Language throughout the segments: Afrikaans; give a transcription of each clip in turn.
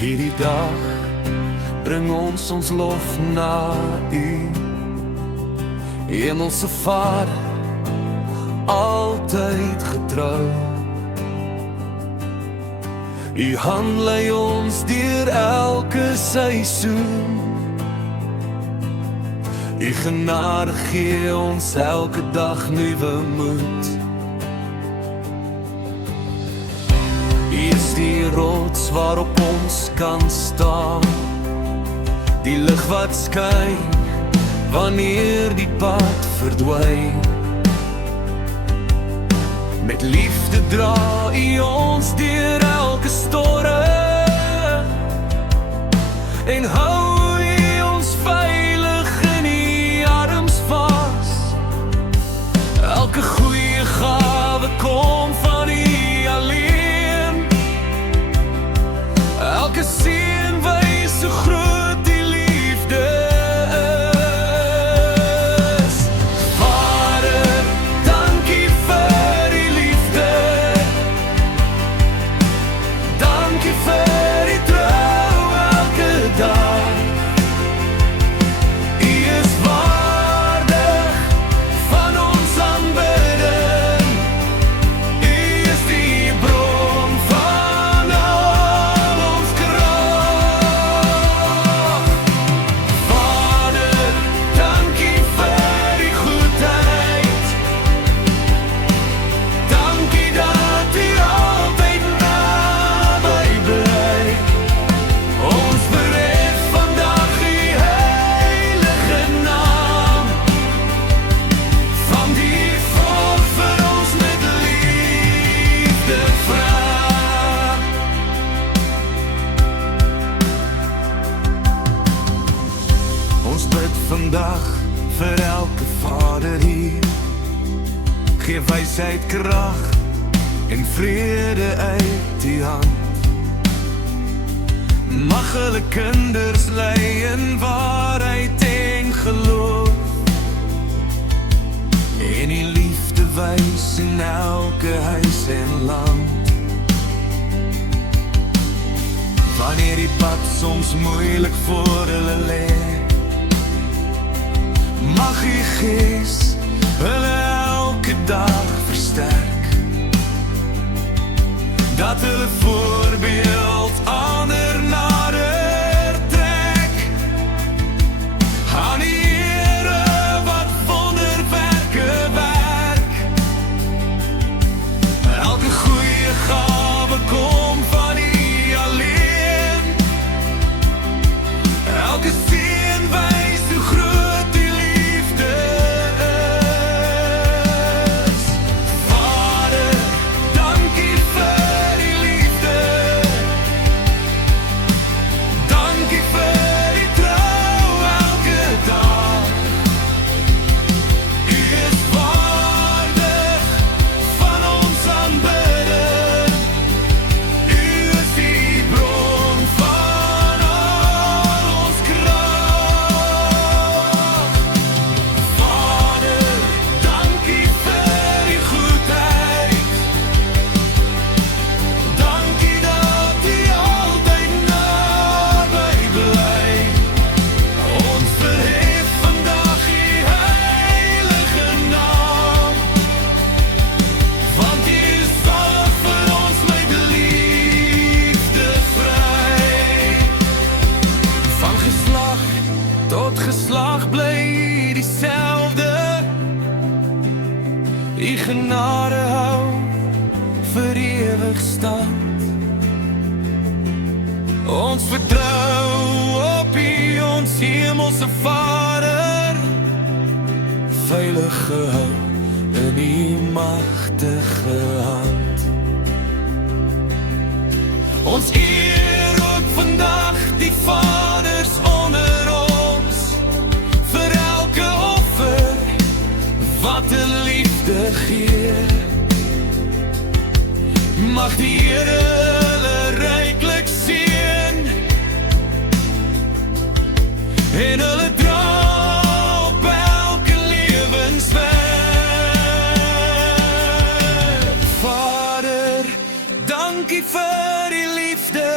hierdie dag bring ons lof na U, Hemelse Vader, altyd getrou. U hand lei ons deur elke seisoen, U genade gee ons elke dag nuwe moed. U is die rots waarop ons kan staan, die lig wat skyn wanneer die pad verdwyn. Met liefde dra U ons deur elke storm en hou U ons veilig in U arms vas. Elke goeie gawe kom van U alleen, elke seën wys so groot die liefde is. Vader, dankie vir die liefde, dankie vir die trou elke dag. U is waardig van ons aanbidding, U is die bron van al ons krag. Vader, dankie vir die goedheid, dankie dat U altyd naby bly. Ons verhef vandag U heilige naam, van die vol vir ons met liefde vra. Ons bid vandag vir elke vader hier, gee wysheid, krag en vrede uit U hand. Mag hulle kinders lei in waarheid en geloof, en U liefde wys in elke huis en land. Wanneer die pad soms moeilik voor hulle lê, mag U Gees hulle elke dag versterk, dat hulle voorbeeld ander nader trek. Aan die Here wat wonderwerke werk, elke goeie gawe kom van U alleen, elke seën wys hoe groot die liefde is. Vader, dankie vir die liefde, dankie vir die trou elke dag. U is waardig van ons aanbidding, U is die bron van al ons krag. Vader, dankie vir die goedheid, dankie dat U altyd naby bly. Ons verhef vandag U heilige naam, want U sorg vir ons met liefde vry. Van geslag tot geslag bly U dieselfde, U genade hou vir ewig stand. Ons vertrou op U, ons Hemelse Vader, veilig gehou in U magtige hand. Ons eer ook vandag die vaders onder ons, vir elke offer wat 'n liefde gee. Mag die Here hulle ryklik seën en hulle dra op elke lewensweg. Vader, dankie vir die liefde,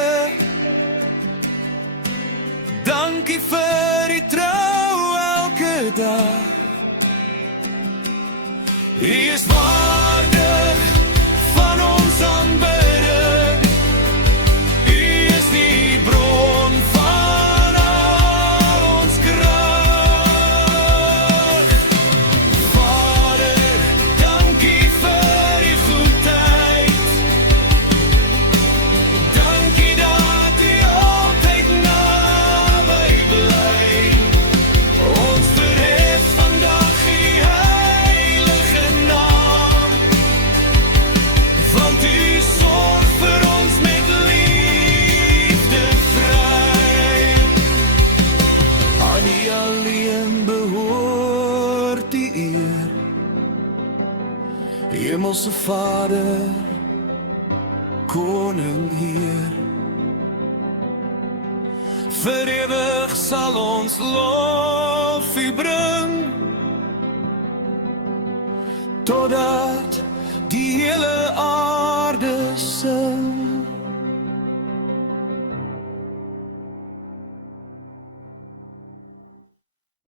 dankie vir die trou elke dag. U is waardig van ons aanbidding. U is die bron van al ons krag. Vader, dankie vir die goedheid. Dankie dat u altyd naby bly. Ons verhef vandag u heilige naam, want u sorg vir ons met liefde vry. Aan u alleen behoort die eer, Hemelse Vader, Koning Heer. Vir ewig sal ons lof u bring, totdat die hele aarde sing.